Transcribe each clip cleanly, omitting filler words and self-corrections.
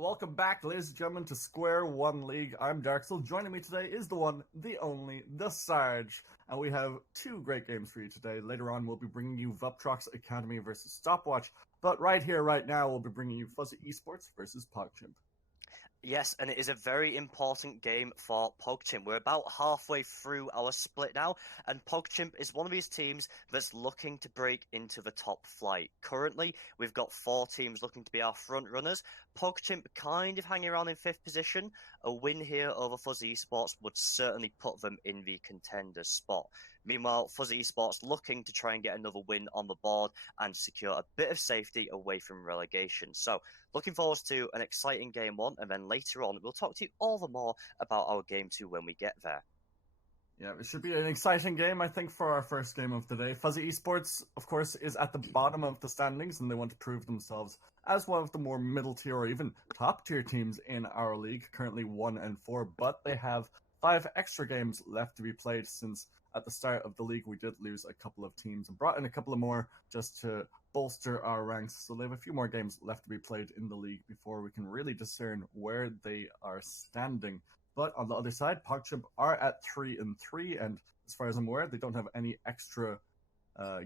Welcome back, ladies and gentlemen, to Square One League. I'm Darksoul. Joining me today is the one, the only, the Sarge. And we have two great games for you today. Later on, we'll be bringing you Vuptrox Academy versus Stopwatch. But right here, right now, we'll be bringing you Fuzzy Esports versus Pogchimp. Yes, and it is a very important game for Pogchimp. We're about halfway through our split now, and Pogchimp is one of these teams that's looking to break into the top flight. Currently, we've got 4 teams looking to be our front runners. Pogchimp kind of hanging around in 5th position. A win here over Fuzzy Esports would certainly put them in the contender spot. Meanwhile, Fuzzy Esports looking to try and get another win on the board and secure a bit of safety away from relegation. So, looking forward to an exciting game 1, and then later on, we'll talk to you all the more about our game 2 when we get there. Yeah, it should be an exciting game, I think, for our first game of the day. Fuzzy Esports, of course, is at the bottom of the standings, and they want to prove themselves as one of the more middle tier or even top tier teams in our league, currently 1 and 4, but they have 5 extra games left to be played since at the start of the league we did lose a couple of teams and brought in a couple of more just to bolster our ranks. So they have a few more games left to be played in the league before we can really discern where they are standing. But on the other side, Pogchimp are at 3-3, and as far as I'm aware, they don't have any extra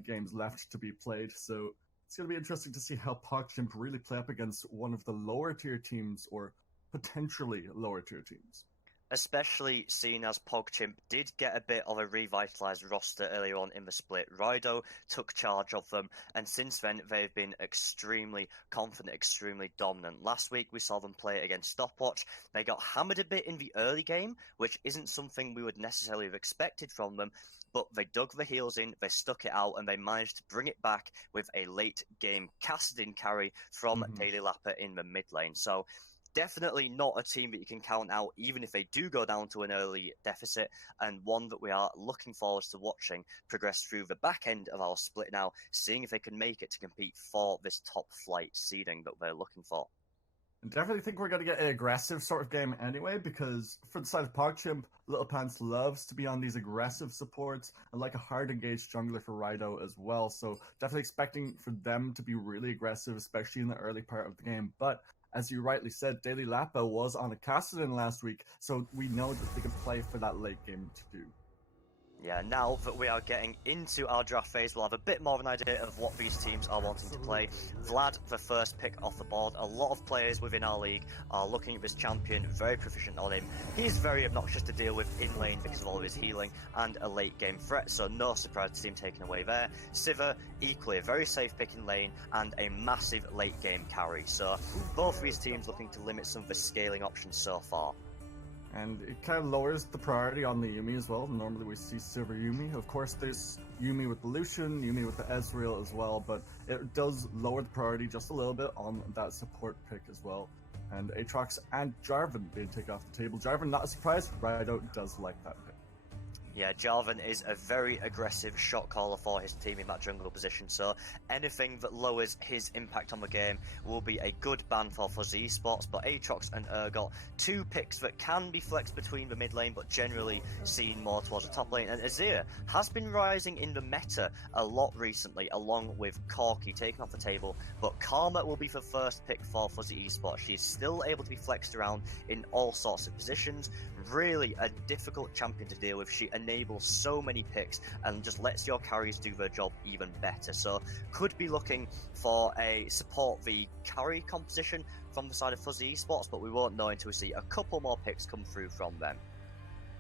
games left to be played. So it's going to be interesting to see how Pogchimp really play up against one of the lower tier teams or potentially lower tier teams. Especially seeing as Pogchimp did get a bit of a revitalized roster earlier on in the split. Rido took charge of them, and since then they've been extremely confident, extremely dominant. Last week we saw them play against Stopwatch. They got hammered a bit in the early game, which isn't something we would necessarily have expected from them, but they dug their heels in, they stuck it out, and they managed to bring it back with a late game casted-in carry from Daily Lapper in the mid lane. So definitely not a team that you can count out, even if they do go down to an early deficit, and one that we are looking forward to watching progress through the back end of our split now, seeing if they can make it to compete for this top flight seeding that they're looking for. I definitely think we're going to get an aggressive sort of game anyway, because for the side of Pogchimp, Little Pants loves to be on these aggressive supports and like a hard engaged jungler for Rido as well. So definitely expecting for them to be really aggressive, especially in the early part of the game. But as you rightly said, Daily Lappa was on a casted-in last week, so we know that they can play for that late game too. Yeah, now that we are getting into our draft phase, we'll have a bit more of an idea of what these teams are wanting to play. Vlad, the first pick off the board. A lot of players within our league are looking at this champion, very proficient on him. He's very obnoxious to deal with in lane because of all of his healing and a late game threat, so no surprise to see him taken away there. Sivir, equally a very safe pick in lane and a massive late game carry. So both of these teams looking to limit some of the scaling options so far. And it kind of lowers the priority on the Yuumi as well. Normally we see Silver Yuumi. Of course, there's Yuumi with the Lucian, Yuumi with the Ezreal as well, but it does lower the priority just a little bit on that support pick as well. And Aatrox and Jarvan being taken off the table. Jarvan, not a surprise, Rido does like that pick. Yeah, Jarvan is a very aggressive shot caller for his team in that jungle position, so anything that lowers his impact on the game will be a good ban for Fuzzy Esports. But Aatrox and Urgot, 2 picks that can be flexed between the mid lane, but generally seen more towards the top lane. And Azir has been rising in the meta a lot recently, along with Corki taken off the table, but Karma will be the first pick for Fuzzy Esports. She's still able to be flexed around in all sorts of positions. Really a difficult champion to deal with. She enables so many picks and just lets your carries do their job even better. So could be looking for a support v carry composition from the side of Fuzzy Esports, but we won't know until we see a couple more picks come through from them.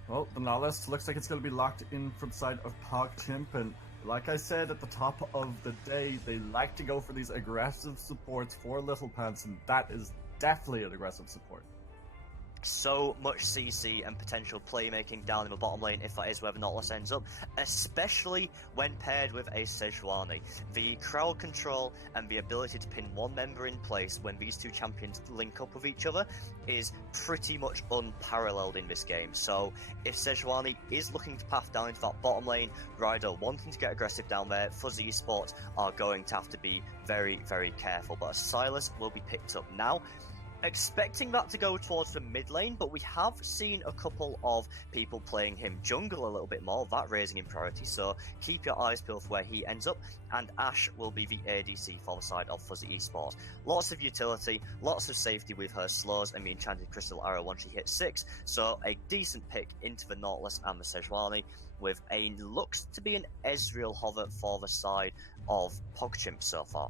Well, the Nihilist looks like it's going to be locked in from the side of Pogchimp, and like I said at the top of the day, they like to go for these aggressive supports for Little Pants, and that is definitely an aggressive support. So much CC and potential playmaking down in the bottom lane if that is where the Nautilus ends up, especially when paired with a Sejuani. The crowd control and the ability to pin one member in place when these two champions link up with each other is pretty much unparalleled in this game. So if Sejuani is looking to path down into that bottom lane, Rido wanting to get aggressive down there, Fuzzy Esports are going to have to be very, very careful. But Silas will be picked up now. expecting that to go towards the mid lane, but we have seen a couple of people playing him jungle a little bit more, that raising in priority, so keep your eyes peeled for where he ends up, and Ashe will be the ADC for the side of Fuzzy Esports. Lots of utility, lots of safety with her slows and the Enchanted Crystal Arrow once she hits 6, so a decent pick into the Nautilus and the Sejuani, with a looks to be an Ezreal hover for the side of Pogchimp so far.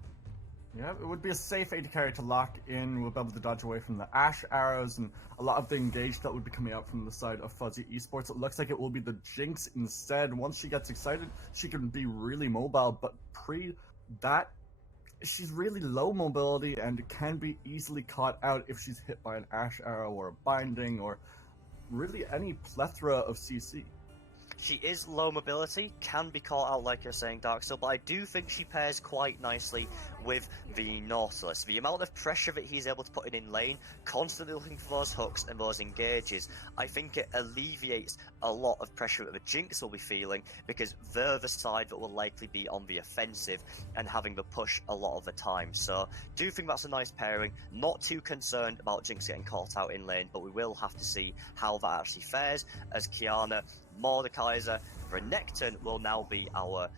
Yeah, it would be a safe AD carry to lock in. We'll be able to dodge away from the Ashe arrows and a lot of the engage that would be coming out from the side of Fuzzy Esports. It looks like it will be the Jinx instead. Once she gets excited, she can be really mobile, but pre that, she's really low mobility and can be easily caught out if she's hit by an Ashe arrow or a binding or really any plethora of CC. She is low mobility, can be caught out like you're saying, Darksteel, but I do think she pairs quite nicely with the Nautilus. The amount of pressure that he's able to put in lane, constantly looking for those hooks and those engages, I think it alleviates a lot of pressure that the Jinx will be feeling, because they're the side that will likely be on the offensive and having the push a lot of the time. So do think that's a nice pairing. Not too concerned about Jinx getting caught out in lane, but we will have to see how that actually fares, as Kiana, Mordekaiser, Renekton will now be our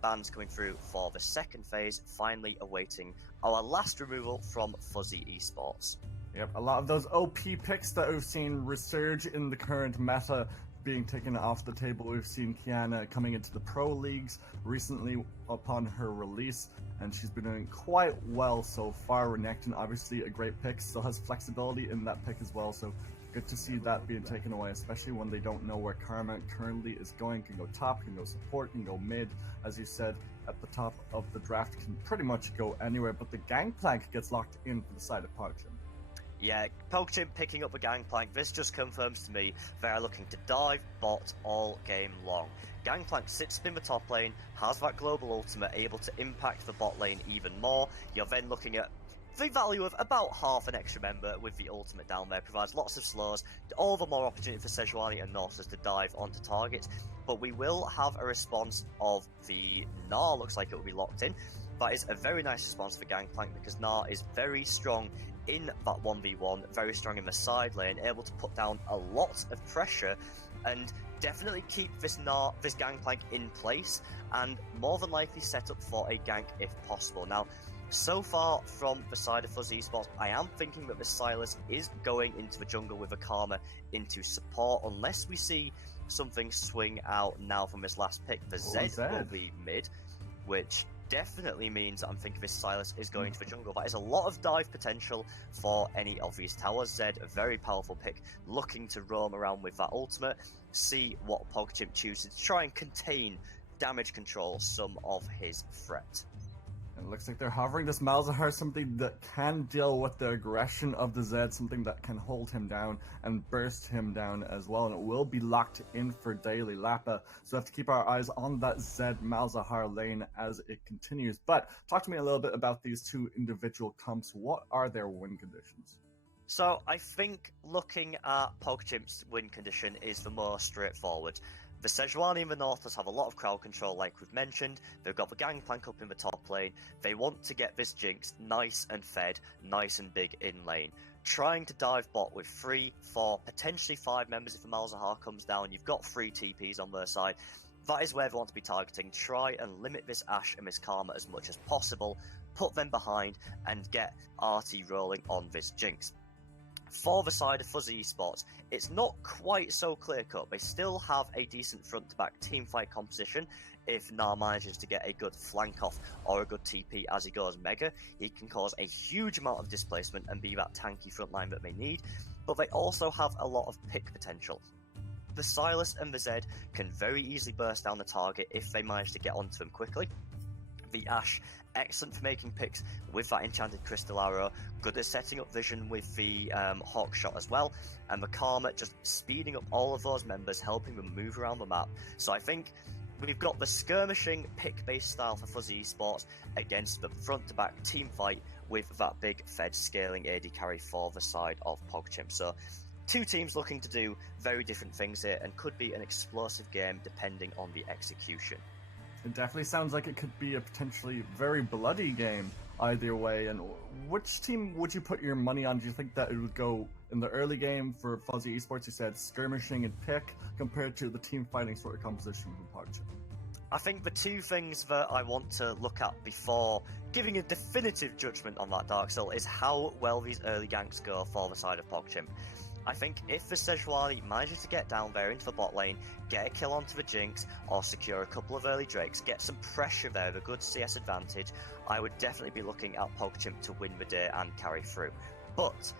bans coming through for the second phase, finally awaiting our last removal from Fuzzy Esports. Yep, a lot of those OP picks that we've seen resurge in the current meta being taken off the table. We've seen Kiana coming into the pro leagues recently upon her release, and she's been doing quite well so far. Renekton, obviously a great pick, still has flexibility in that pick as well, so good to see that being taken away, especially when they don't know where Karma currently is going. Can go top, can go support, can go mid. As you said, at the top of the draft, can pretty much go anywhere, but the Gangplank gets locked in for the side of Pogchimp. Yeah, Pogchimp picking up the Gangplank. This just confirms to me they are looking to dive bot all game long. Gangplank sits in the top lane, has that global ultimate, able to impact the bot lane even more. You're then looking at the value of about half an extra member with the ultimate down there, provides lots of slows, all the more opportunity for Sejuani and Nautilus to dive onto targets. But we will have a response of the Gnar, looks like it will be locked in. That is a very nice response for Gangplank, because Gnar is very strong in that 1v1, very strong in the side lane, able to put down a lot of pressure and definitely keep this Gangplank in place, and more than likely set up for a gank if possible. Now, so far from the side of Fuzzy Esports, I am thinking that the Sylas is going into the jungle with a Karma into support, unless we see something swing out now from this last pick. The Zed will be mid, which definitely means that I'm thinking this Sylas is going to the jungle. That is a lot of dive potential for any of these towers. Zed, a very powerful pick, looking to roam around with that ultimate, see what Pogchimp chooses to try and contain, damage control some of his threat. It looks like they're hovering this Malzahar, something that can deal with the aggression of the Zed, something that can hold him down and burst him down as well, and it will be locked in for Daily Lappa, so we have to keep our eyes on that Zed Malzahar lane as it continues. But talk to me a little bit about these two individual comps. What are their win conditions? So I think looking at Pogchimp's win condition is the most straightforward. The Sejuani and the Nautilus have a lot of crowd control, like we've mentioned. They've got the Gangplank up in the top lane. They want to get this Jinx nice and fed, nice and big in lane. Trying to dive bot with 3, 4, potentially 5 members if the Malzahar comes down. You've got 3 TPs on their side. That is where they want to be targeting. Try and limit this Ashe and this Karma as much as possible. Put them behind and get RT rolling on this Jinx. For the side of Fuzzy Esports, it's not quite so clear-cut. They still have a decent front-to-back teamfight composition. If Gnar manages to get a good flank off or a good TP as he goes Mega, he can cause a huge amount of displacement and be that tanky front line that they need. But they also have a lot of pick potential. The Sylas and the Zed can very easily burst down the target if they manage to get onto them quickly. The Ashe, excellent for making picks with that Enchanted Crystal Arrow, good at setting up vision with the Hawk Shot as well, and the Karma just speeding up all of those members, helping them move around the map. So I think we've got the skirmishing pick-based style for Fuzzy Esports against the front-to-back team fight with that big fed scaling AD carry for the side of Pogchimp. So two teams looking to do very different things here, and could be an explosive game depending on the execution. It definitely sounds like it could be a potentially very bloody game. either way. And which team would you put your money on? Do you think that it would go in the early game for Fuzzy Esports? You said skirmishing and pick compared to the team fighting sort of composition from Pogchimp. I think the two things that I want to look at before giving a definitive judgment on that Dark Soul is how well these early ganks go for the side of Pogchimp. I think if the Sejuani manages to get down there into the bot lane, get a kill onto the Jinx, or secure a couple of early Drakes, get some pressure there, the good CS advantage, I would definitely be looking at Pogchimp to win the day and carry through. But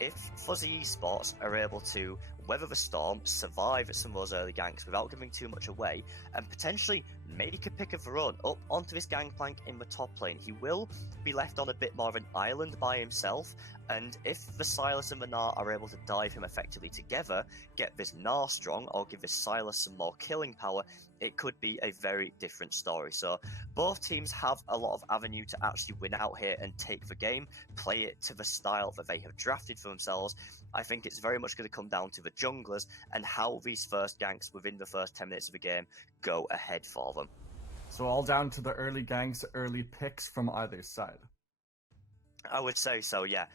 if Fuzzy Esports are able to weather the storm, survive some of those early ganks without giving too much away, and potentially make a pick of their own up onto this gangplank in the top lane, he will be left on a bit more of an island by himself, and if the Sylas and the Gnar are able to dive him effectively together, get this Gnar strong, or give this Sylas some more killing power, it could be a very different story. So both teams have a lot of avenue to actually win out here and take the game, play it to the style that they have drafted for themselves. I think it's very much going to come down to the junglers and how these first ganks within the first 10 minutes of the game go ahead for them. So all down to the early ganks, early picks from either side. I would say so, yeah.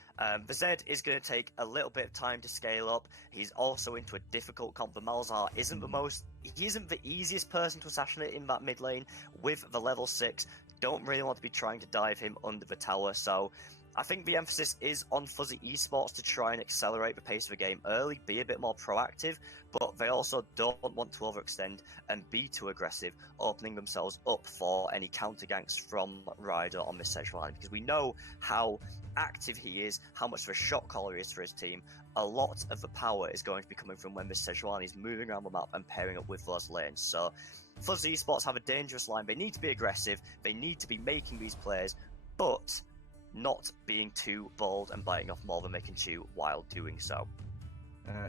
The Zed is going to take a little bit of time to scale up. He's also into a difficult comp. The Malzahar he isn't the easiest person to assassinate in that mid lane with the level 6. Don't really want to be trying to dive him under the tower, so I think the emphasis is on Fuzzy Esports to try and accelerate the pace of the game early, be a bit more proactive, but they also don't want to overextend and be too aggressive, opening themselves up for any counter ganks from Ryder on this Sejuani, because we know how active he is, how much of a shot caller he is for his team. A lot of the power is going to be coming from when this Sejuani is moving around the map and pairing up with those lanes. So Fuzzy Esports have a dangerous line. They need to be aggressive, they need to be making these plays, but not being too bold and biting off more than they can chew while doing so.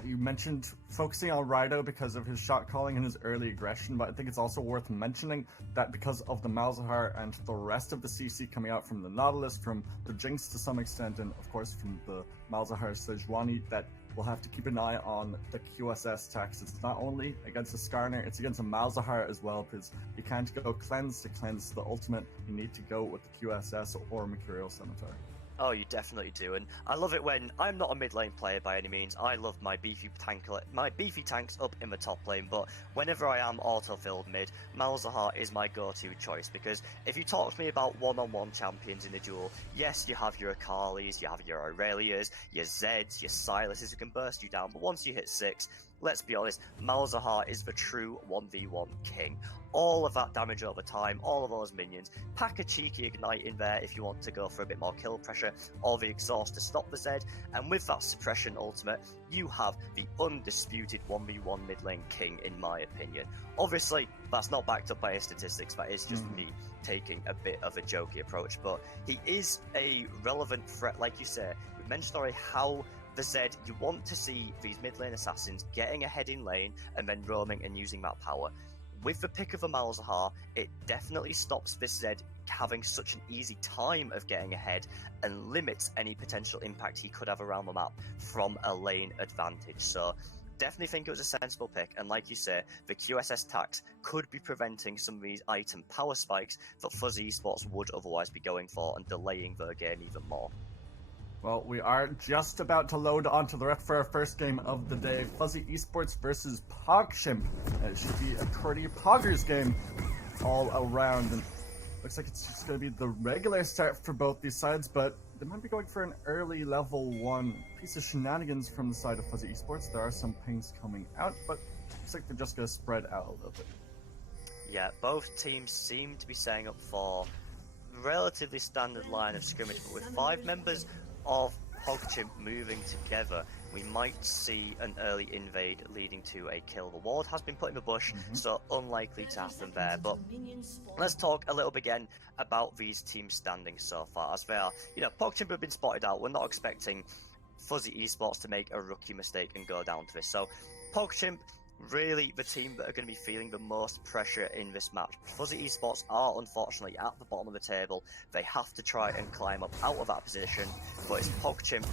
You mentioned focusing on Rido because of his shot calling and his early aggression, but I think it's also worth mentioning that because of the Malzahar and the rest of the CC coming out from the Nautilus, from the Jinx to some extent, and of course from the Malzahar Sejuani, that we'll have to keep an eye on the QSS tax. It's not only against the Skarner, it's against a Malzahar as well, because you can't go cleanse to cleanse the ultimate. You need to go with the QSS or Mercurial Scimitar. Oh, you definitely do, and I love it when I'm not a mid lane player by any means. I love my beefy tanks up in the top lane, but whenever I am auto-filled mid, Malzahar is my go-to choice, because if you talk to me about one-on-one champions in a duel, yes, you have your Akalis, you have your Aurelias, your Zeds, your Sylases who can burst you down, but once you hit 6, let's be honest, Malzahar is the true 1v1 king. All of that damage over time, all of those minions, pack a cheeky ignite in there if you want to go for a bit more kill pressure, or the exhaust to stop the Zed, and with that suppression ultimate, you have the undisputed 1v1 mid lane king, in my opinion. Obviously, that's not backed up by his statistics, that is just me taking a bit of a jokey approach, but he is a relevant threat, like you say. We've mentioned already how the Zed, you want to see these mid lane assassins getting ahead in lane and then roaming and using that power. With the pick of a Malzahar, it definitely stops this Zed having such an easy time of getting ahead and limits any potential impact he could have around the map from a lane advantage. So definitely think it was a sensible pick, and like you say, the QSS tax could be preventing some of these item power spikes that Fuzzy Esports would otherwise be going for and delaying their game even more. Well, we are just about to load onto the ref for our first game of the day. Fuzzy Esports versus Pogchimp. It should be a pretty poggers game all around. And looks like it's just going to be the regular start for both these sides, but they might be going for an early level 1 piece of shenanigans from the side of Fuzzy Esports. There are some pings coming out, but looks like they're just going to spread out a little bit. Yeah, both teams seem to be setting up for relatively standard line of scrimmage, but with 5 members of Pogchimp moving together, we might see an early invade leading to a kill. The ward has been put in the bush, so unlikely to happen there. But let's talk a little bit again about these teams standing so far, as they are, Pogchimp have been spotted out. We're not expecting Fuzzy Esports to make a rookie mistake and go down to this. So Pogchimp, really the team that are going to be feeling the most pressure in this match. Fuzzy Esports are unfortunately at the bottom of the table. They have to try and climb up out of that position, but it's Pogchimp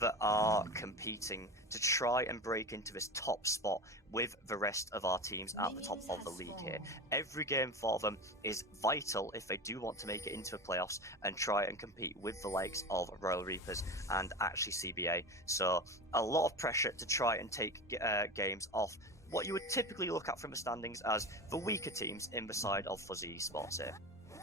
that are competing to try and break into this top spot with the rest of our teams at the top of the league here. Every game for them is vital if they do want to make it into the playoffs and try and compete with the likes of Royal Reapers and actually CBA. So a lot of pressure to try and take games off what you would typically look at from the standings as the weaker teams in the side of Fuzzy Esports here.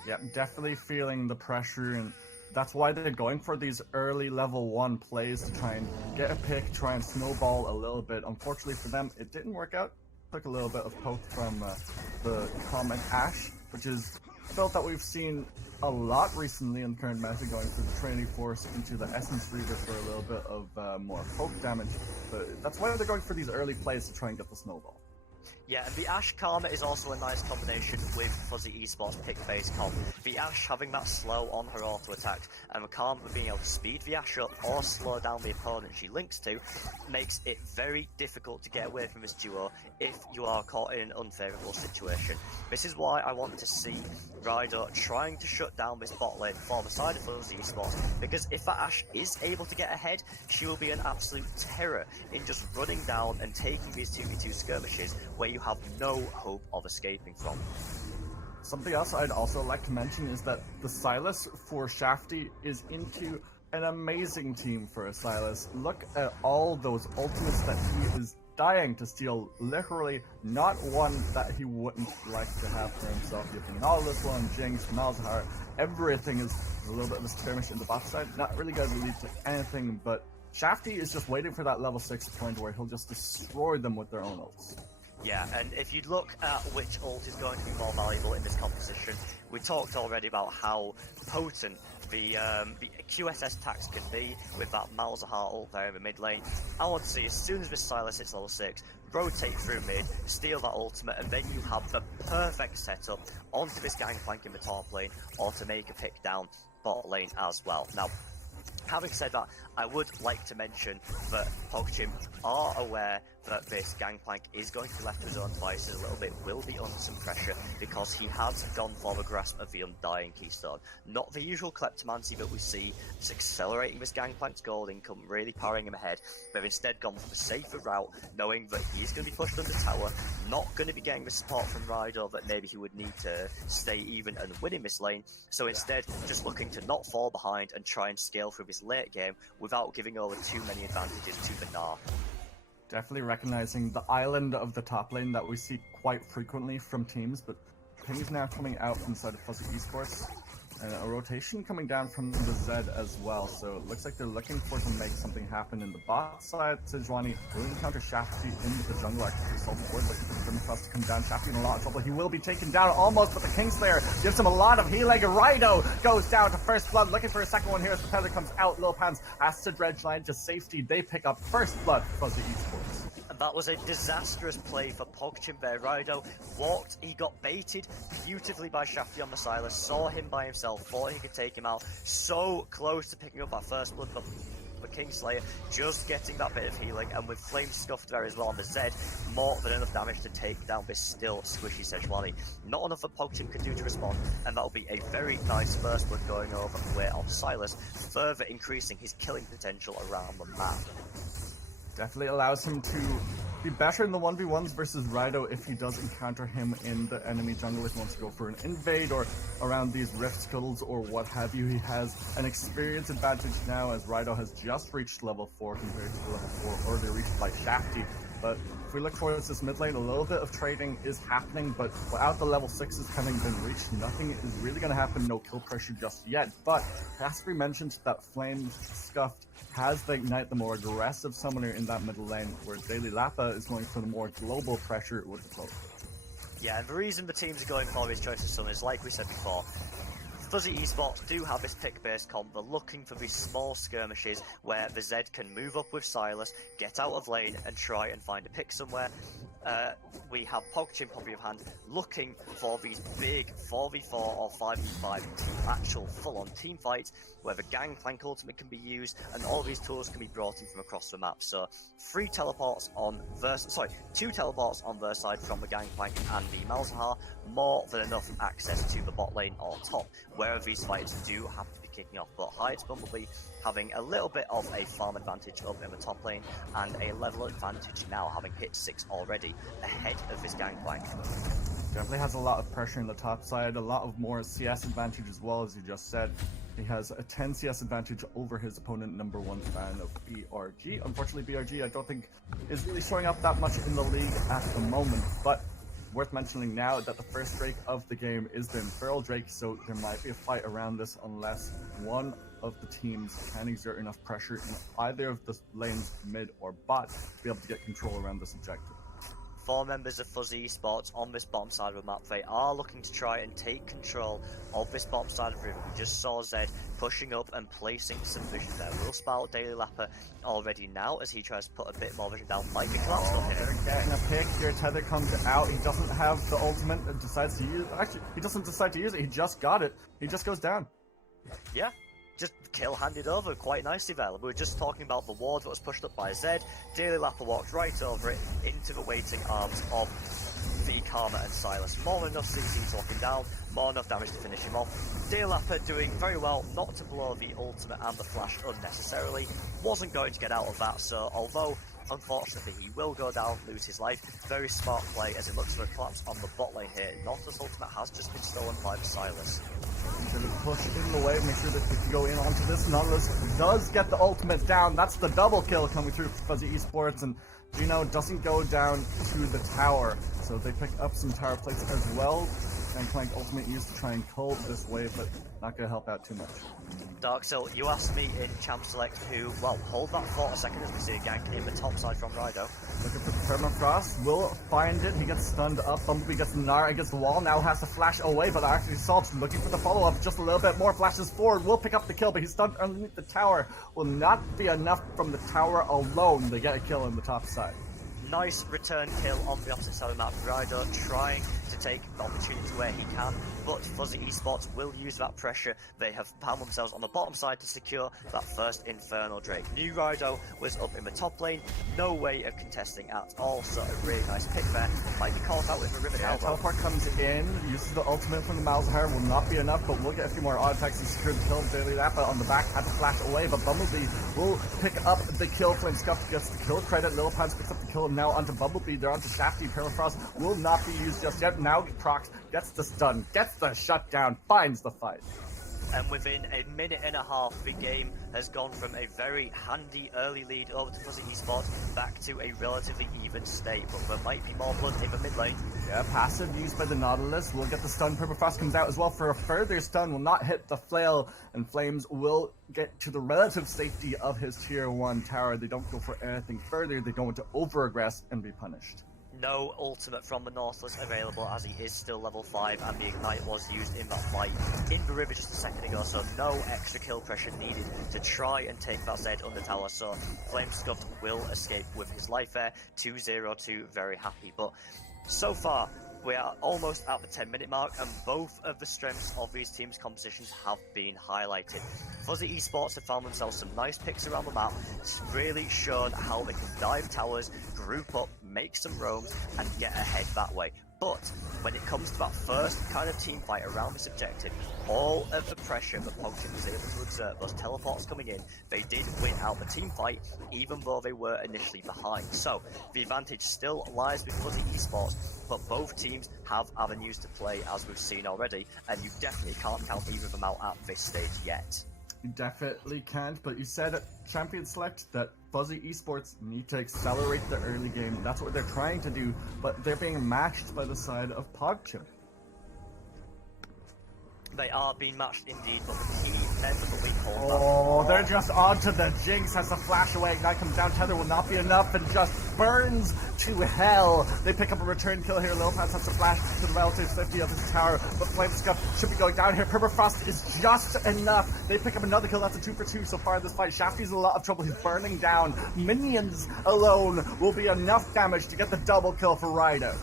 Yeah, definitely feeling the pressure, and that's why they're going for these early level 1 plays to try and get a pick, try and snowball a little bit. Unfortunately for them, it didn't work out. Took a little bit of poke from the Comet Ash, which is a build that we've seen a lot recently in the current meta, going through the Trinity Force into the Essence Reaver for a little bit of more poke damage. But that's why they're going for these early plays to try and get the snowball. Yeah, and the Ashe Karma is also a nice combination with Fuzzy Esports pick-based comp. The Ashe having that slow on her auto-attack, and the Karma being able to speed the Ashe up or slow down the opponent she links to, makes it very difficult to get away from this duo if you are caught in an unfavourable situation. This is why I want to see Rido trying to shut down this bot lane for the side of Fuzzy Esports, because if that Ashe is able to get ahead, she will be an absolute terror in just running down and taking these 2v2 skirmishes where you have no hope of escaping from. Something else I'd also like to mention is that the Sylas for Shafty is into an amazing team for a Sylas. Look at all those ultimates that he is dying to steal. Literally not one that he wouldn't like to have for himself. You have the Nautilus one, Jinx, Malzahar, everything is a little bit of a skirmish in the bot side. Not really going to lead to anything, but Shafty is just waiting for that level 6 point where he'll just destroy them with their own ults. Yeah, and if you look at which ult is going to be more valuable in this composition, we talked already about how potent the QSS tax can be with that Malzahar ult there in the mid lane. I want to see, as soon as this Sylas hits level 6, rotate through mid, steal that ultimate, and then you have the perfect setup onto this gangplank in the top lane, or to make a pick down bot lane as well. Now, having said that, I would like to mention that Pogchimp are aware that this gangplank is going to be left to his own devices a little bit, will be under some pressure, because he has gone for the grasp of the Undying Keystone. Not the usual kleptomancy that we see, just accelerating this gangplank's gold income, really powering him ahead. They've instead gone for the safer route, knowing that he's going to be pushed under tower, not going to be getting the support from Rido that maybe he would need to stay even and win in this lane. So instead, just looking to not fall behind and try and scale through this late game without giving over too many advantages to the Gnar. Definitely recognizing the island of the top lane that we see quite frequently from teams, but Ping's now coming out inside of Fuzzy Esports, and a rotation coming down from the Zed as well, so it looks like they're looking for to make something happen in the bot side. Sejuani will encounter Shafty into the jungle, actually solving forward, looking for the Grimacross to come down. Shafty in a lot of trouble, he will be taken down almost, but the Kingslayer gives him a lot of healing. Rido goes down to first blood, looking for a second one here as the Peddler comes out. Lil Pans has to dredge line to safety, they pick up first blood for Fuzzy Esports. That was a disastrous play for Pogchimp there. Rido walked, he got baited beautifully by Shafty on the Sylas, saw him by himself, thought he could take him out, so close to picking up that first blood, but Kingslayer just getting that bit of healing, and with Flame scuffed there as well on the Zed, more than enough damage to take down this still squishy Sejuani. Not enough that Pogchimp can do to respond, and that'll be a very nice first blood going over the way of Sylas, further increasing his killing potential around the map. Definitely allows him to be better in the 1v1s versus Rido if he does encounter him in the enemy jungle, if he wants to go for an invade or around these rift scuttles or what have you. He has an experience advantage now, as Rido has just reached level 4 compared to the level 4 earlier reached by Shafty. But if we look towards this mid lane, a little bit of trading is happening, but without the level 6s having been reached, nothing is really going to happen, no kill pressure just yet. But it has to be mentioned that Flame Scuffed has the Ignite, the more aggressive summoner in that middle lane, where Daily Lappa is going for the more global pressure with the cloak. Yeah, and the reason the teams are going for these choices of summons, like we said before, Fuzzy Esports do have this pick-based comp. They're looking for these small skirmishes where the Zed can move up with Sylas, get out of lane, and try and find a pick somewhere. We have Pogchimp on the other hand looking for these big 4v4 or 5v5 actual full-on team fights where the Gangplank ultimate can be used and all these tools can be brought in from across the map. So 2 teleports on their side from the Gangplank and the Malzahar, more than enough access to the bot lane or top, where these fights do have to be kicking off. But Hyde's Bumblebee having a little bit of a farm advantage up in the top lane, and a level advantage now, having hit 6 already, ahead of his gangplank. Definitely has a lot of pressure in the top side, a lot of more CS advantage as well, as you just said. He has a 10 CS advantage over his opponent, number 1 fan of BRG. Unfortunately, BRG I don't think is really showing up that much in the league at the moment, but worth mentioning now that the first Drake of the game is the Infernal Drake, so there might be a fight around this unless one of the teams can exert enough pressure in either of the lanes, mid or bot, to be able to get control around this objective. 4 members of Fuzzy Esports on this bottom side of the map. They are looking to try and take control of this bottom side of the river. We just saw Zed pushing up and placing some vision there. We'll spout Daily Lapper already now as he tries to put a bit more vision down. Might be collapsed up here. They're getting a pick here. Tether comes out. He doesn't have the ultimate and decides to use it. Actually, he doesn't decide to use it. He just got it. He just goes down. Yeah. Just kill handed over quite nicely there. We were just talking about the ward that was pushed up by Zed. Daily Lapper walked right over it into the waiting arms of the Karma and Silas. More than enough CC talking down, more enough damage to finish him off. Daily Lapper doing very well not to blow the ultimate and the flash unnecessarily. Wasn't going to get out of that, so although unfortunately he will go down, lose his life, very smart play as it looks for a collapse on the bot lane here. Nautilus ultimate has just been stolen by the Silas. He's going to push in the way, make sure that he can go in onto this. Nautilus does get the ultimate down. That's the double kill coming through for Fuzzy Esports, and Gino doesn't go down to the tower, so they pick up some tower plates as well. Gangplank ultimate used to try and cull this wave, but not going to help out too much. Darksil, you asked me in Champ Select who, well, hold that thought a second as we see a gank in the top side from Rido. Looking for Permafrost, will find it, he gets stunned up, Bumblebee gets the Nara against the wall, now has to flash away, but actually Salt's looking for the follow-up just a little bit more, flashes forward, will pick up the kill, but he's stunned underneath the tower. Will not be enough from the tower alone to get a kill on the top side. Nice return kill on the opposite side of the map. Rido trying to take the opportunity where he can, but Fuzzy Esports will use that pressure. They have found themselves on the bottom side to secure that first Infernal Drake. New Rido was up in the top lane, no way of contesting at all, so a really nice pick there. Might be called out with a ribbon elbow. Teleport comes in, uses the ultimate from the Malzahar, will not be enough, but we'll get a few more odd attacks to secure the kill. Daily Lappa on the back had to flash away, but Bumblebee will pick up the kill. Flame Scuff gets the kill credit, Lil Pants picks up the kill, and now onto Bumblebee, they're onto Shafty. Permafrost will not be used just yet. Now Prox gets the stun, gets the shutdown, finds the fight. And within a minute and a half, the game has gone from a very handy early lead over to Fuzzy Esports back to a relatively even state, but there might be more blood in the mid lane. Yeah, passive used by the Nautilus will get the stun. Permafrost comes out as well for a further stun, will not hit the flail, and Flames will get to the relative safety of his tier 1 tower. They don't go for anything further, they don't want to over-aggress and be punished. No ultimate from the Nautilus available as he is still level 5 and the Ignite was used in that fight in the river just a second ago, so no extra kill pressure needed to try and take that Zed under tower, so Flame Scuffed will escape with his life there. 2-0-2, very happy, but so far we are almost at the 10-minute mark and both of the strengths of these teams' compositions have been highlighted. Fuzzy Esports have found themselves some nice picks around the map. It's really shown how they can dive towers, group up, make some roams and get ahead that way. But when it comes to that first kind of team fight around this objective, all of the pressure that Pogchimp was able to exert, those teleports coming in, they did win out the team fight, even though they were initially behind. So the advantage still lies with Fuzzy Esports, but both teams have avenues to play, as we've seen already, and you definitely can't count either of them out at this stage yet. You definitely can't, but you said at Champion Select that Fuzzy Esports need to accelerate the early game. That's what they're trying to do, but they're being matched by the side of Pogchimp. They are being matched indeed, but the key inevitably hold Oh, they're just onto the Jinx, has a flash away, Ignite comes down, Tether will not be enough, and just burns to hell. They pick up a return kill here, Lil Pants has to flash to the relative safety of his tower, but Flame Scuff should be going down here. Permafrost is just enough. They pick up another kill, that's a 2 for 2 so far in this fight. Shafty's in a lot of trouble, he's burning down. Minions alone will be enough damage to get the double kill for Rido.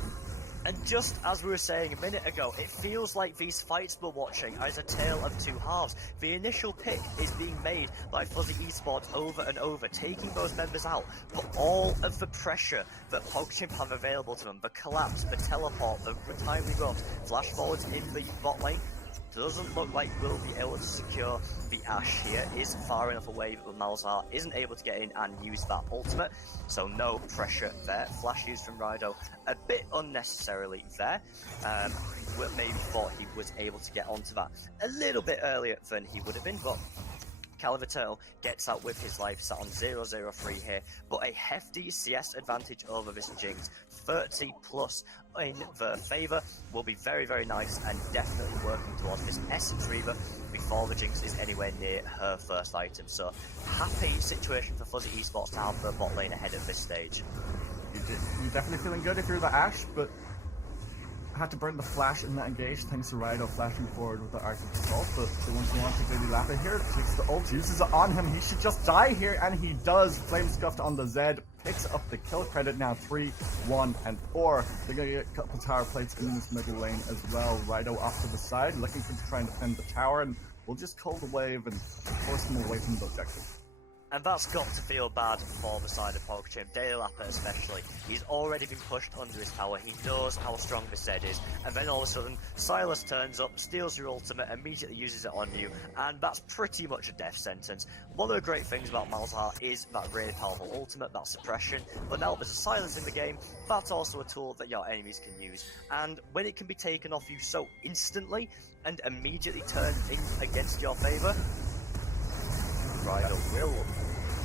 And just as we were saying a minute ago, it feels like these fights we're watching are a tale of two halves. The initial pick is being made by Fuzzy Esports over and over, taking those members out, but all of the pressure that Pogchimp have available to them, the collapse, the teleport, the timely roams, flash forwards in the bot lane, doesn't look like we'll be able to secure the Ashe here. Is far enough away that Malzahar isn't able to get in and use that ultimate, so no pressure there. Flash used from Rido a bit unnecessarily there. Maybe thought he was able to get onto that a little bit earlier than he would have been, but Calvaturtle gets out with his life, sat on 0-0-3 here, but a hefty CS advantage over this Jinx. 30 plus in the favour will be very, very nice, and definitely working towards this Essence Reaver before the Jinx is anywhere near her first item. So, happy situation for Fuzzy Esports to have the bot lane ahead at this stage. You're definitely feeling good if you're the Ashe, but had to burn the flash in that engage thanks to Rido flashing forward with the Arctic Assault, but they want to launch a Daily Lappa here, takes the ult, uses it on him, he should just die here, and he does. Flame Scuffed on the Zed, picks up the kill credit now, 3, 1, and 4. They're going to get a couple tower plates in this middle lane as well. Rido off to the side, looking to try and defend the tower, and we'll just call the wave and force them away from the objective. And that's got to feel bad for the side of Pogchimp, Daily Lappa especially. He's already been pushed under his tower, he knows how strong the Zed is, and then all of a sudden, Sylas turns up, steals your ultimate, immediately uses it on you, and that's pretty much a death sentence. One of the great things about Malzahar is that really powerful ultimate, that suppression, but now there's a Sylas in the game, that's also a tool that your enemies can use, and when it can be taken off you so instantly, and immediately turned in against your favour, Rido will.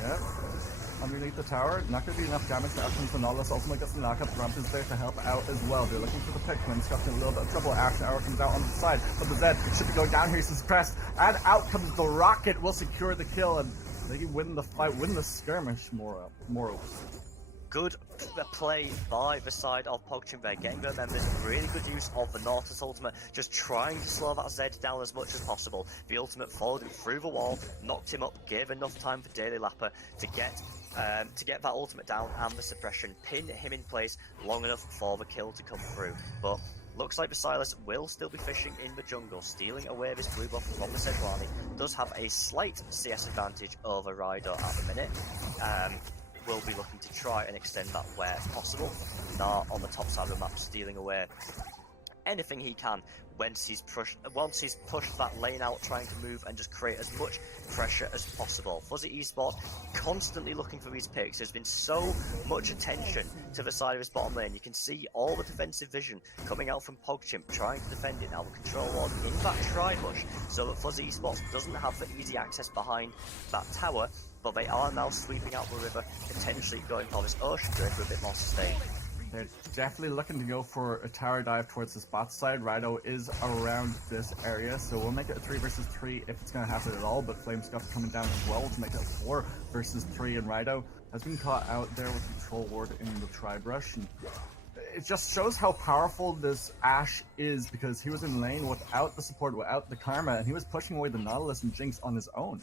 Yeah. Underneath the tower, not going to be enough damage to outcome for Nautilus. Ultimate gets the knockup. Grump is there to help out as well. They're looking for the pick. Flame Scuffed in a little bit of trouble. Action Arrow comes out on the side, but the Zed should be going down here. He's suppressed, and out comes the Rocket. Will secure the kill, and they can win the fight, win the skirmish. Moreover. Good play by the side of Pogchimp there, getting the members, really good use of the Nautilus ultimate, just trying to slow that Zed down as much as possible. The ultimate followed him through the wall, knocked him up, gave enough time for Daily Lappa to get that ultimate down and the suppression, pin him in place long enough for the kill to come through. But looks like the Sylas will still be fishing in the jungle, stealing away this blue buff from the Sejuani. Does have a slight CS advantage over Rido at the minute. Will be looking to try and extend that where possible. Not on the top side of the map, stealing away anything he can once he's pushed that lane out, trying to move and just create as much pressure as possible. Fuzzy Esports constantly looking for these picks. There's been so much attention to the side of his bottom lane. You can see all the defensive vision coming out from Pogchimp, trying to defend it now. The control ward in that tri-bush, so that Fuzzy Esports doesn't have the easy access behind that tower, but they are now sweeping out the river, potentially going for this ocean drain for a bit more sustain. They're definitely looking to go for a tower dive towards the bot side. Rido is around this area, so we'll make it a 3 versus 3 if it's going to happen at all, but Flame Scuff coming down as well to make it a 4 versus 3, and Rido has been caught out there with Control Ward in the tri-brush. And it just shows how powerful this Ashe is, because he was in lane without the support, without the Karma, and he was pushing away the Nautilus and Jinx on his own.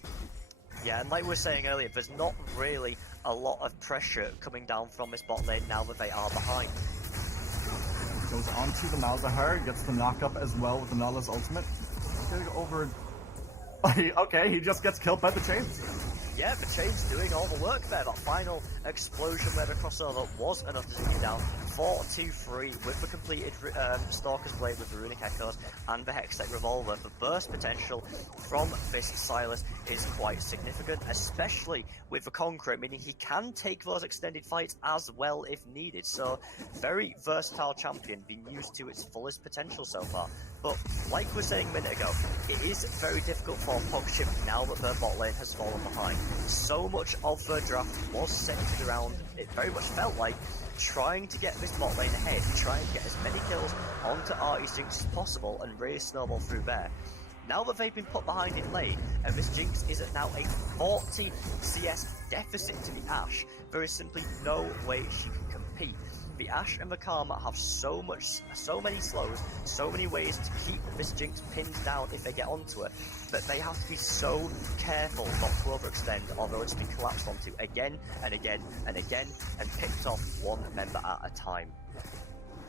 Yeah, and like we were saying earlier, there's not really a lot of pressure coming down from this bot lane now that they are behind. Goes onto the Malzahar, gets the knock-up as well with the Nautilus ultimate. Getting over... Okay, he just gets killed by the chains. Yeah, the chain's doing all the work there. That final explosion where the crossover was enough to take it down. 4-2-3 with the completed Stalker's Blade with the Runic Echoes and the Hextech Revolver. The burst potential from this Sylas is quite significant, especially with the Concrete, meaning he can take those extended fights as well if needed. So, very versatile champion, being used to its fullest potential so far. But, like we were saying a minute ago, it is very difficult for Pogchimp now that their bot lane has fallen behind. So much of the draft was centered around, it very much felt like, trying to get this bot lane ahead, trying to get as many kills onto Artie's Jinx as possible and really snowball through there. Now that they've been put behind in lane, and this Jinx is at now a 40 CS deficit to the Ashe, there is simply no way she can compete. The Ashe and the Karma have so many slows, so many ways to keep this Jinx pinned down if they get onto it, that they have to be so careful not to overextend, or they'll just be collapsed onto again and again and again, and picked off one member at a time.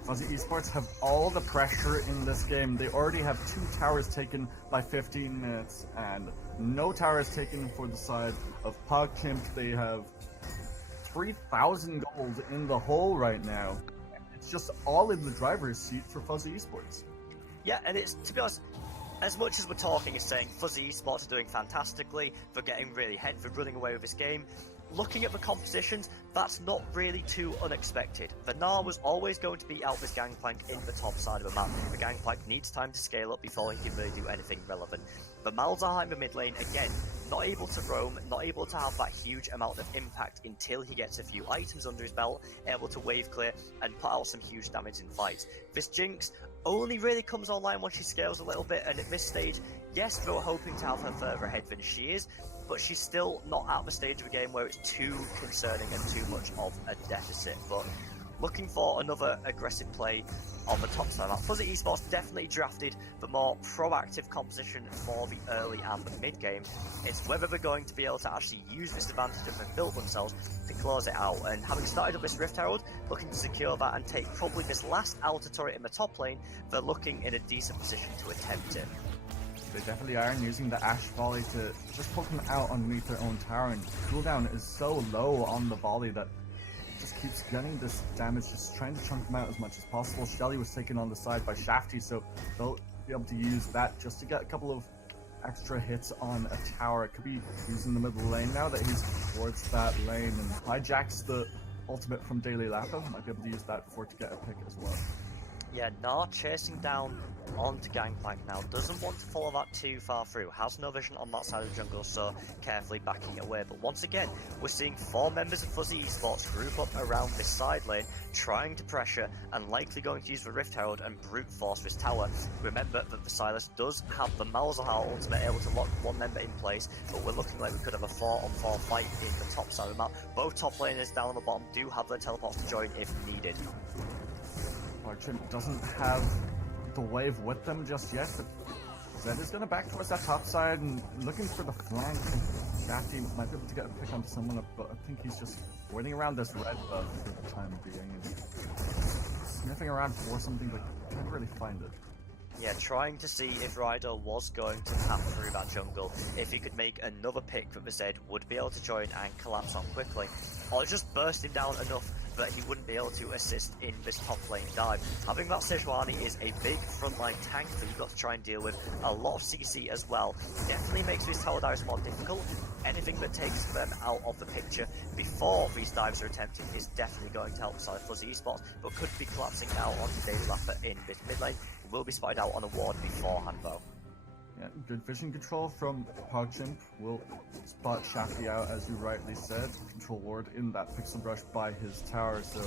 Fuzzy Esports have all the pressure in this game. They already have 2 towers taken by 15 minutes, and no towers taken for the side of Pogchimp. They have 3,000 gold in the hole right now. It's just all in the driver's seat for Fuzzy Esports. Yeah, and it's, to be honest, as much as we're talking and saying Fuzzy Esports are doing fantastically, for getting really ahead, for running away with this game, looking at the compositions, that's not really too unexpected. The Gnar was always going to beat out this Gangplank in the top side of the map. The Gangplank needs time to scale up before he can really do anything relevant. The Malzahar in the mid lane, again, not able to roam, not able to have that huge amount of impact until he gets a few items under his belt, able to wave clear and put out some huge damage in fights. This Jinx only really comes online once she scales a little bit, and at this stage, yes, they were hoping to have her further ahead than she is, but she's still not at the stage of the game where it's too concerning and too much of a deficit. But looking for another aggressive play on the top side. Fuzzy Esports definitely drafted the more proactive composition for the early and the mid game. It's whether they're going to be able to actually use this advantage that they've built themselves to close it out. And having started up this Rift Herald, looking to secure that and take probably this last outer turret in the top lane, they're looking in a decent position to attempt it. They definitely are using the Ashe volley to just poke them out underneath their own tower, and cooldown is so low on the volley that it just keeps getting this damage, just trying to chunk them out as much as possible. Shelly was taken on the side by Shafty, so they'll be able to use that just to get a couple of extra hits on a tower. It could be using the middle lane now that he's towards that lane and hijacks the ultimate from Daily Lappa. Might be able to use that for to get a pick as well. Yeah, Gnar chasing down onto Gangplank now, doesn't want to follow that too far through, has no vision on that side of the jungle, so carefully backing away. But once again, we're seeing 4 members of Fuzzy Esports group up around this side lane, trying to pressure and likely going to use the Rift Herald and brute force this tower. Remember that the Silas does have the Malzahar ultimate able to lock one member in place, but we're looking like we could have a 4-on-4 fight in the top side of the map. Both top laners down on the bottom do have their teleports to join if needed. Pogchimp doesn't have the wave with them just yet, but Zed is going to back towards that top side and looking for the flank. Shafty might be able to get a pick on someone, but I think he's just waiting around this red buff for the time being and sniffing around for something, but can't really find it. Yeah, trying to see if Ryder was going to tap through that jungle, if he could make another pick that the Zed would be able to join and collapse on quickly, or just burst him down enough that he wouldn't be able to assist in this top lane dive. Having that SQ1 is a big frontline tank that you've got to try and deal with. A lot of CC as well. Definitely makes these tower dives more difficult. Anything that takes them out of the picture before these dives are attempted is definitely going to help side Fuzzy Esports, but could be collapsing now onto Daily Lappa in this mid lane. Will be spotted out on a ward beforehand though. Yeah, good vision control from Pogchimp will spot Shafty out, as you rightly said. Control ward in that pixel brush by his tower, so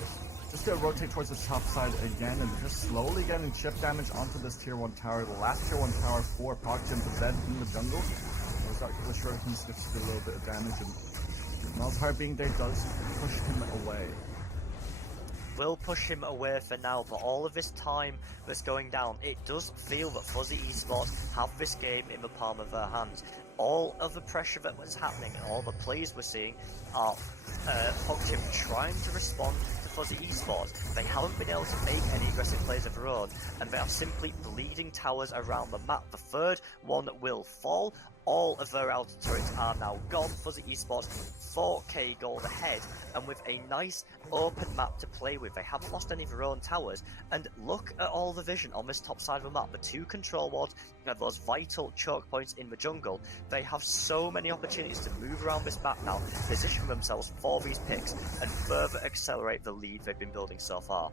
just gonna rotate towards the top side again and just slowly getting chip damage onto this tier 1 tower. The last tier 1 tower for Pogchimp, the Zed in the jungle. The Shuriken skips a little bit of damage, and Malzahar being there does push him away. Will push him away for now, but all of this time that's going down, it does feel that Fuzzy Esports have this game in the palm of their hands. All of the pressure that was happening and all the plays we're seeing are Pogchimp trying to respond to Fuzzy Esports. They haven't been able to make any aggressive plays of their own, and they are simply bleeding towers around the map. The third one will fall. All of their outer turrets are now gone. Fuzzy Esports 4k gold ahead, and with a nice open map to play with. They haven't lost any of their own towers, and look at all the vision on this top side of the map. The 2 control wards and those vital choke points in the jungle. They have so many opportunities to move around this map now, position themselves for these picks, and further accelerate the lead they've been building so far.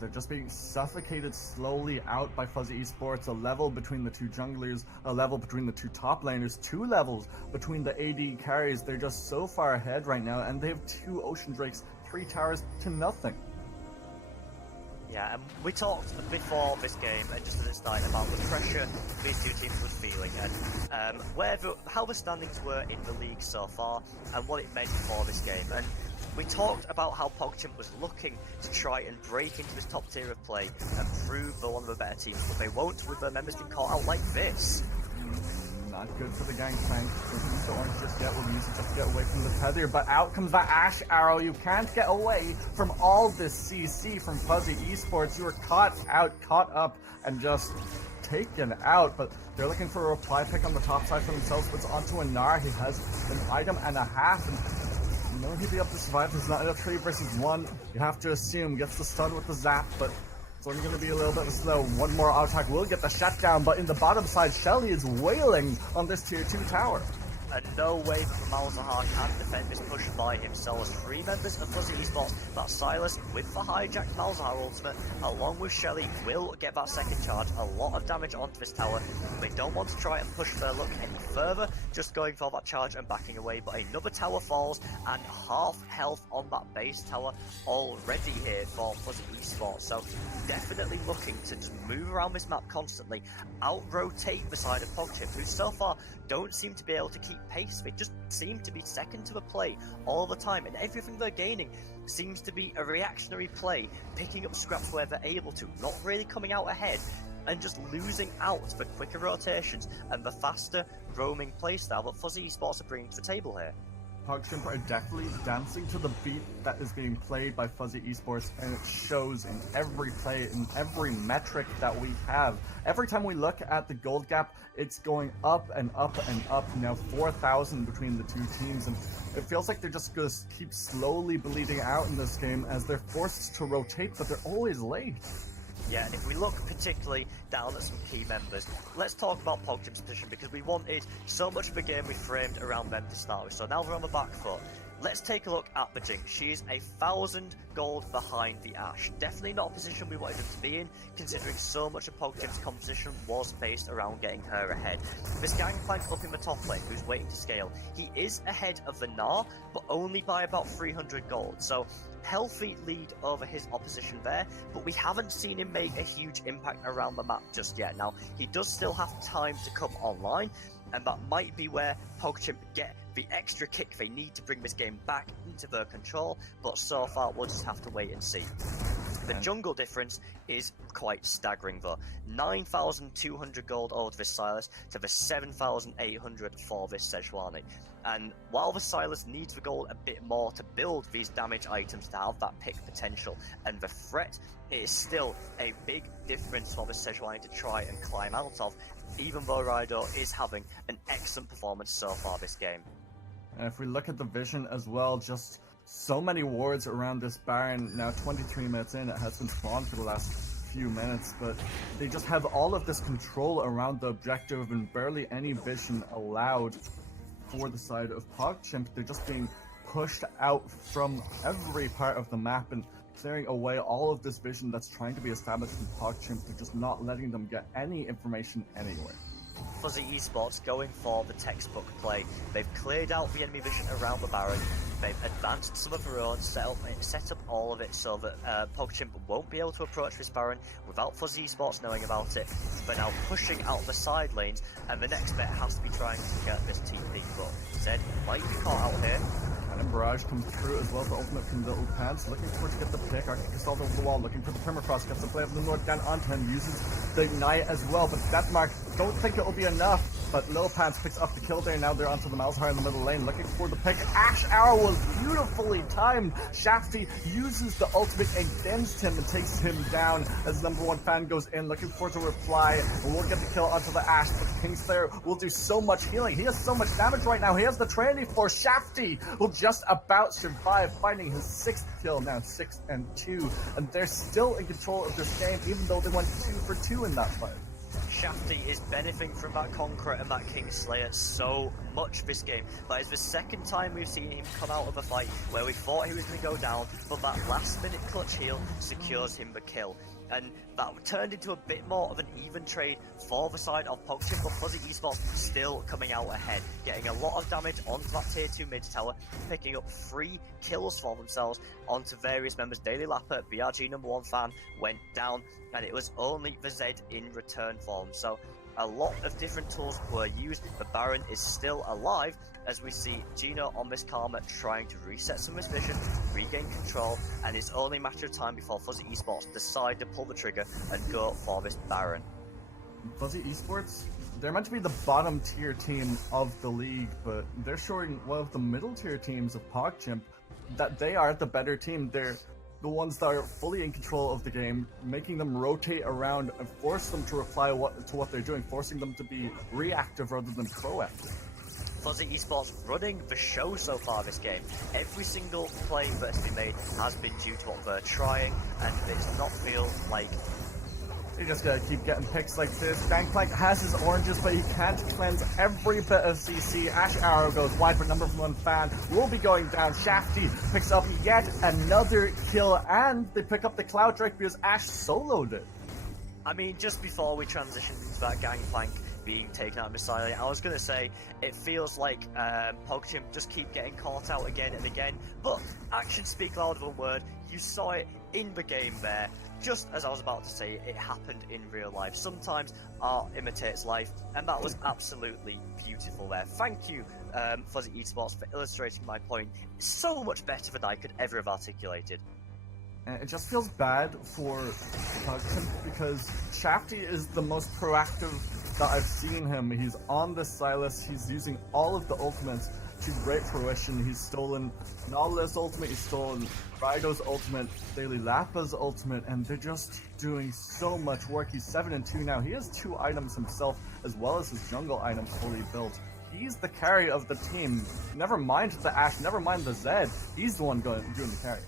They're just being suffocated slowly out by Fuzzy Esports. A level between the 2 junglers, a level between the 2 top laners, 2 levels between the AD carries. They're just so far ahead right now, and they have 2 Ocean Drakes, 3 towers to nothing. Yeah, and we talked before this game and just at the start about the pressure these 2 teams were feeling and how the standings were in the league so far and what it meant for this game. And we talked about how Pogchimp was looking to try and break into this top tier of play and prove they're one of the better teams, but they won't with their members being caught out like this. Not good for the Gangplank. Don't use the orange just yet. We'll use it just to get away from the tether, but out comes the Ashe arrow. You can't get away from all this CC from Fuzzy Esports. You were caught up, and just taken out, but they're looking for a reply pick on the top side for themselves, but it's onto a Gnar. He has an item and a half, and he'd be able to survive. There's not a 3 versus 1. You have to assume gets the stun with the zap, but It's only going to be a little bit slow. One more attack will get the shutdown, but in the bottom side, Shelly is wailing on this tier 2 tower. And no way that Malzahar can defend this push by himself. 3 members of Fuzzy Esports, that's Silas with the hijacked Malzahar ultimate, along with Shelly, will get that second charge. A lot of damage onto this tower. They don't want to try and push their luck any further, just going for that charge and backing away. But another tower falls, and half health on that base tower already here for Fuzzy Esports. So definitely looking to just move around this map constantly, out-rotate the side of Pogchimp, who so far don't seem to be able to keep pace. They just seem to be second to the play all the time, and everything they're gaining seems to be a reactionary play, picking up scraps where they're able to, not really coming out ahead, and just losing out for quicker rotations and the faster roaming playstyle that Fuzzy Esports are bringing to the table here. Pogchimp are definitely dancing to the beat that is being played by Fuzzy Esports, and it shows in every play, in every metric that we have. Every time we look at the gold gap, it's going up and up and up. Now 4,000 between the two teams, and it feels like they're just going to keep slowly bleeding out in this game as they're forced to rotate, but they're always late. Yeah, and if we look particularly down at some key members, let's talk about Pogchimp's position, because we wanted so much of the game we framed around them to start with. So now they're on the back foot. Let's take a look at the Jinx. She's 1,000 gold behind the Ashe. Definitely not a position we wanted them to be in, considering so much of Pogchimp's composition was based around getting her ahead. This Gangplank up in the top lane, who's waiting to scale, he is ahead of the Gnar, but only by about 300 gold. So healthy lead over his opposition there, but we haven't seen him make a huge impact around the map just yet. Now, he does still have time to come online, and that might be where Pogchimp get the extra kick they need to bring this game back into their control, but so far we'll just have to wait and see. The jungle difference is quite staggering though. 9,200 gold over this Silas to the 7,800 for this Sejuani. And while the Silas needs the gold a bit more to build these damage items to have that pick potential and the threat, it is still a big difference for the Sejuani to try and climb out of, even though Raido is having an excellent performance so far this game. And if we look at the vision as well, just so many wards around this Baron. Now 23 minutes in, it has been spawned for the last few minutes, but they just have all of this control around the objective and barely any vision allowed for the side of Pogchimp. They're just being pushed out from every part of the map and clearing away all of this vision that's trying to be established in Pogchimp. They're just not letting them get any information anywhere. Fuzzy Esports going for the textbook play. They've cleared out the enemy vision around the Baron. They've advanced some of their own, set up all of it so that Pogchimp won't be able to approach this Baron without Fuzzy Esports knowing about it. They're now pushing out the side lanes, and the next bit has to be trying to get this TP, but Zed might be caught out here. And Barrage comes through as well, the ultimate from Little Pants, looking for to get the pick. Arctic Assault over the wall, looking for the permafrost, gets the play of the North down onto him, uses the Ignite as well, but Deathmark, don't think it will be enough. But Little Pants picks up the kill there. Now they're onto the Malzahar in the middle lane, looking for the pick. Ashe Arrow was beautifully timed. Shafty uses the ultimate against him and takes him down as number one fan goes in, looking for to reply. And we'll get the kill onto the Ashe, but Kingslayer will do so much healing. He has so much damage right now. He has the Trinity for Shafty, will just about survive, finding his 6th kill, now 6 and 2. And they're still in control of this game, even though they went 2 for 2 in that fight. Shafty is benefiting from that Conqueror and that Kingslayer so much this game. That is the second time we've seen him come out of a fight where we thought he was going to go down, but that last minute clutch heal secures him the kill. And that turned into a bit more of an even trade for the side of Pogchimp, but Fuzzy Esports still coming out ahead, getting a lot of damage onto that tier 2 mid tower, picking up 3 kills for themselves onto various members. Daily Lapper, BRG number 1 fan, went down, and it was only the Zed in return for them. So a lot of different tools were used. The Baron is still alive, as we see Gino on Miss Karma trying to reset some of his vision, regain control, and it's only a matter of time before Fuzzy Esports decide to pull the trigger and go for this Baron. Fuzzy Esports, they're meant to be the bottom tier team of the league, but they're showing one of the middle tier teams of Pogchimp that they are the better team. They're the ones that are fully in control of the game, making them rotate around and force them to reply to what they're doing, forcing them to be reactive rather than proactive. Fuzzy Esports running the show so far this game. Every single play that has been made has been due to what they're trying, and it does not feel like... You just gotta keep getting picks like this. Gangplank has his oranges, but he can't cleanse every bit of CC. Ash Arrow goes wide, but number one fan will be going down. Shafty picks up yet another kill, and they pick up the Cloud Drake because Ash soloed it. I mean, just before we transition into that Gangplank being taken out of Messiah, I was going to say, it feels like Pogchimp just keep getting caught out again and again, but actions speak louder than word. You saw it in the game there. Just as I was about to say, it happened in real life. Sometimes art imitates life, and that was absolutely beautiful there. Thank you, Fuzzy Esports, for illustrating my point so much better than I could ever have articulated. And it just feels bad for Pogchimp because Shafty is the most proactive that I've seen him. He's on the Silas, he's using all of the ultimates to great fruition. He's stolen Nautilus ultimate, he's stolen Rido's ultimate, Daily Lappa's ultimate, and they're just doing so much work. He's 7-2 now. He has 2 items himself, as well as his jungle items fully built. He's the carry of the team. Never mind the Ashe, never mind the Zed. He's the one doing the carry.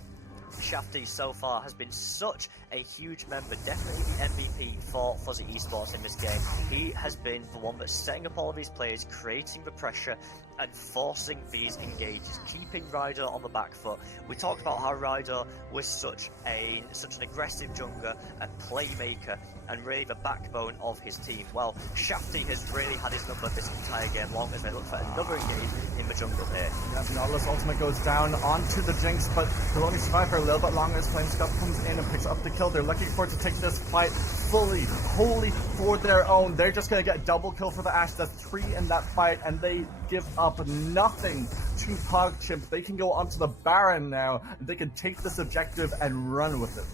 Shafty so far has been such a huge member, definitely the MVP for Fuzzy Esports in this game. He has been the one that's setting up all of these players, creating the pressure and forcing these engages, keeping Rido on the back foot. We talked about how Rido was such an aggressive jungler, a playmaker, and really the backbone of his team. Well, Shafty has really had his number this entire game, long as they look for another engage in the jungle here. Yeah, Nautilus ultimate goes down onto the Jinx, but he'll only survive for a little bit longer as Flamescuff comes in and picks up the kill. They're looking for it to take this fight fully, wholly for their own. They're just going to get double kill for the Ashe. That's 3 in that fight, and they give up nothing to Pogchimp. They can go onto the Baron now. They can take this objective and run with it.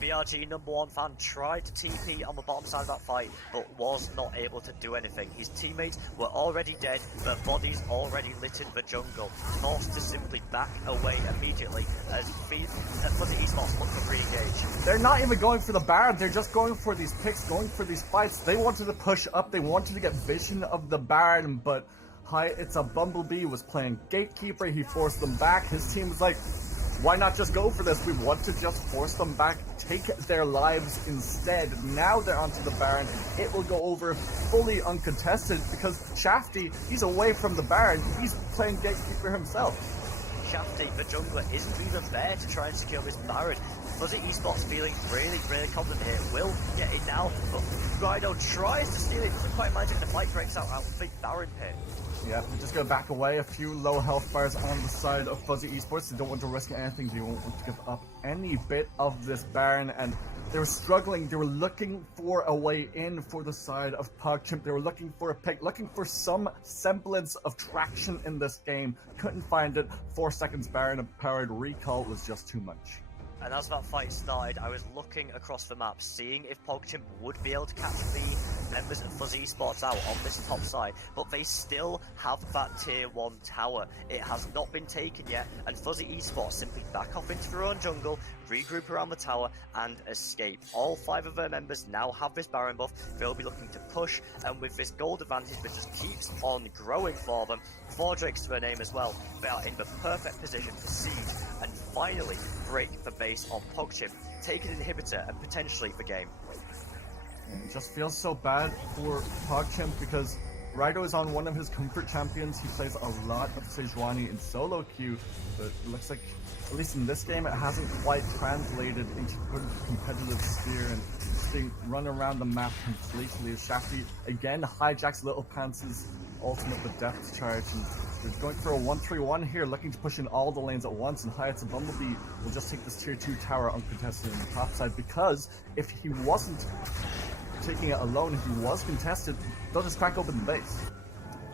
BRG number 1 fan tried to TP on the bottom side of that fight, but was not able to do anything. His teammates were already dead, their bodies already littered the jungle, forced to simply back away immediately as Fuzzy Esports look to re-engage. They're not even going for the Baron, they're just going for these picks, going for these fights. They wanted to push up, they wanted to get vision of the Baron, but It's a Bumblebee was playing Gatekeeper, he forced them back. His team was like, why not just go for this? We want to just force them back, take their lives instead. Now they're onto the Baron. It will go over fully uncontested because Shafty, he's away from the Baron. He's playing Gatekeeper himself. Shafty, the jungler, isn't even there to try and secure this Baron. Fuzzy Esports feeling really, really confident here. Will get it now, but Rido tries to steal it. Doesn't quite manage it. The fight breaks out of the Baron pit. Yeah, we just gotta back away. A few low health bars on the side of Fuzzy Esports. They don't want to risk anything. They won't want to give up any bit of this Baron, and they were struggling. They were looking for a way in for the side of Pogchimp. They were looking for a pick, looking for some semblance of traction in this game. Couldn't find it. 4 seconds Baron powered recall was just too much. And as that fight started, I was looking across the map, seeing if Pogchimp would be able to catch the members of Fuzzy Esports out on this top side, but they still have that tier 1 tower. It has not been taken yet, and Fuzzy Esports simply back off into their own jungle, regroup around the tower, and escape. All 5 of their members now have this Baron buff. They'll be looking to push, and with this gold advantage that just keeps on growing for them, 4 Drakes to their name as well, they are in the perfect position to siege and finally break the base on Pogchimp, take an inhibitor, and potentially the game. It just feels so bad for Pogchimp because Rido is on one of his comfort champions. He plays a lot of Sejuani in solo queue, but it looks like, at least in this game, it hasn't quite translated into good competitive sphere, and it's being run around the map completely. Shafty again hijacks Little Pants' ultimate with depth charge, and they're going for a 1-3-1 here, looking to push in all the lanes at once, and Hayat's Bumblebee will just take this tier 2 tower uncontested on the top side, because if he wasn't taking it alone, if he was contested, they'll just crack open the base.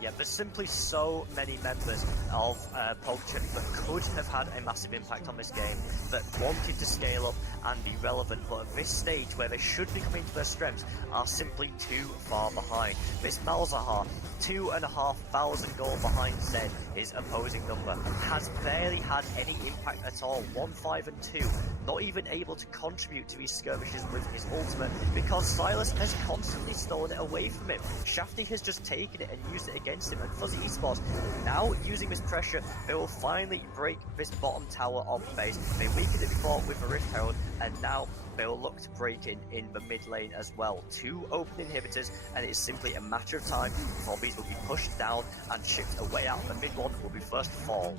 Yeah, there's simply so many members of Pogchimp that could have had a massive impact on this game, that wanted to scale up and be relevant, but at this stage where they should be coming to their strengths are simply too far behind. This Malzahar, 2,500 gold behind Zed, his opposing number, has barely had any impact at all. 1, 5, and 2, not even able to contribute to these skirmishes with his ultimate because Silas has constantly stolen it away from him. Shafty has just taken it and used it again against him. And Fuzzy Esports, now using this pressure, they will finally break this bottom tower of the base. They weakened it before with the Rift Herald, and now they will look to break in the mid lane as well. 2 open inhibitors, and it is simply a matter of time before these will be pushed down and shipped away out. The mid one will be first to fall.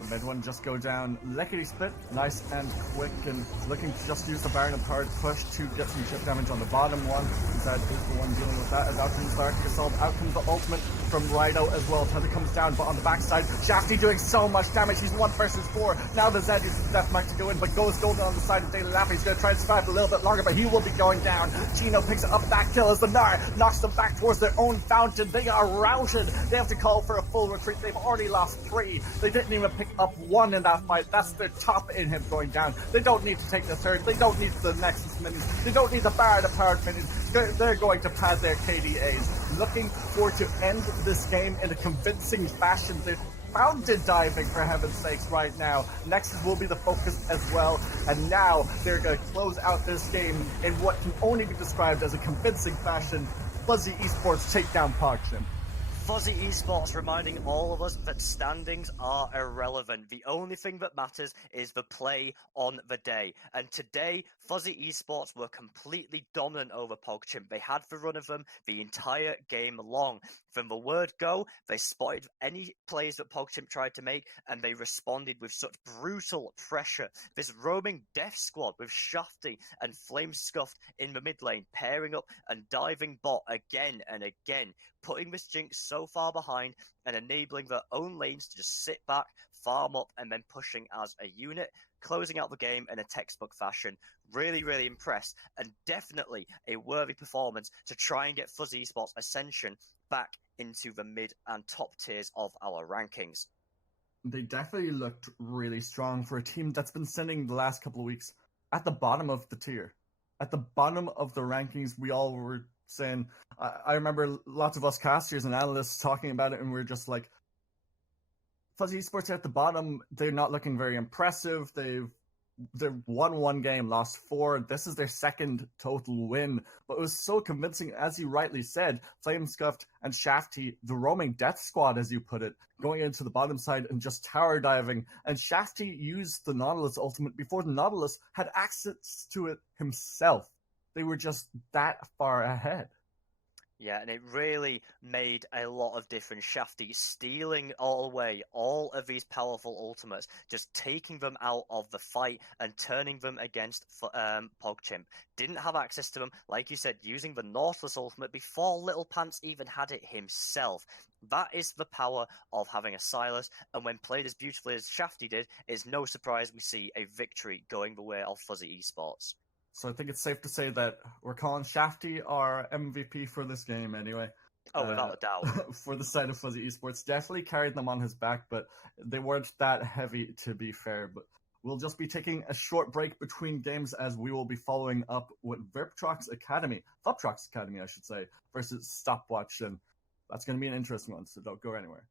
The mid one just go down lickety split, nice and quick, and looking to just use the Baron of Powered push to get some chip damage on the bottom one. Zed is the one dealing with that, as out comes Dark Assault, out comes the ultimate from Rido as well. Tether comes down, but on the backside, Shafty doing so much damage. He's 1 versus 4. Now the Zed uses the Deathmark to go in, but goes golden on the side of Daily Lappy. He's going to try to survive a little bit longer, but he will be going down. Chino picks up that kill as the Gnar knocks them back towards their own fountain. They are routed. They have to call for a full retreat. They've already lost 3. They didn't even pick up 1 in that fight. That's their top inhib going down. They don't need to take the third. They don't need the Nexus minions. They don't need the Baron of Powered minions. They're going to pad their KDAs. Looking for to end this game in a convincing fashion. They're fountain diving, for heaven's sakes, right now. Nexus will be the focus as well. And now they're going to close out this game in what can only be described as a convincing fashion. Fuzzy Esports take down Pogchimp. Fuzzy Esports reminding all of us that standings are irrelevant. The only thing that matters is the play on the day. And today, Fuzzy Esports were completely dominant over Pogchimp. They had the run of them the entire game long. From the word go, they spotted any plays that Pogchimp tried to make, and they responded with such brutal pressure. This roaming death squad with Shafty and Flame Scuffed in the mid lane, pairing up and diving bot again and again, putting this Jinx so far behind and enabling their own lanes to just sit back, farm up, and then pushing as a unit, closing out the game in a textbook fashion. Really, really impressed, and definitely a worthy performance to try and get Fuzzy Esports Ascension back into the mid and top tiers of our rankings. They definitely looked really strong for a team that's been sitting the last couple of weeks at the bottom of the tier. At the bottom of the rankings, we all were saying, I remember lots of us casters and analysts talking about it, and we are just like, Fuzzy Esports are at the bottom. They're not looking very impressive. They've won 1 game, lost 4. This is their 2nd total win. But it was so convincing, as you rightly said, Flame Scuffed and Shafty, the roaming death squad, as you put it, going into the bottom side and just tower diving. And Shafty used the Nautilus ultimate before the Nautilus had access to it himself. They were just that far ahead. Yeah, and it really made a lot of difference. Shafty stealing all away all of these powerful ultimates, just taking them out of the fight and turning them against Pogchimp. Didn't have access to them, like you said, using the Nautilus ultimate before Little Pants even had it himself. That is the power of having a Silas, and when played as beautifully as Shafty did, it's no surprise we see a victory going the way of Fuzzy Esports. So I think it's safe to say that we're calling Shafty our MVP for this game anyway. Oh, without a doubt. For the side of Fuzzy Esports. Definitely carried them on his back, but they weren't that heavy, to be fair. But we'll just be taking a short break between games as we will be following up with Thuptrox Academy, I should say, versus Stopwatch. And that's going to be an interesting one, so don't go anywhere.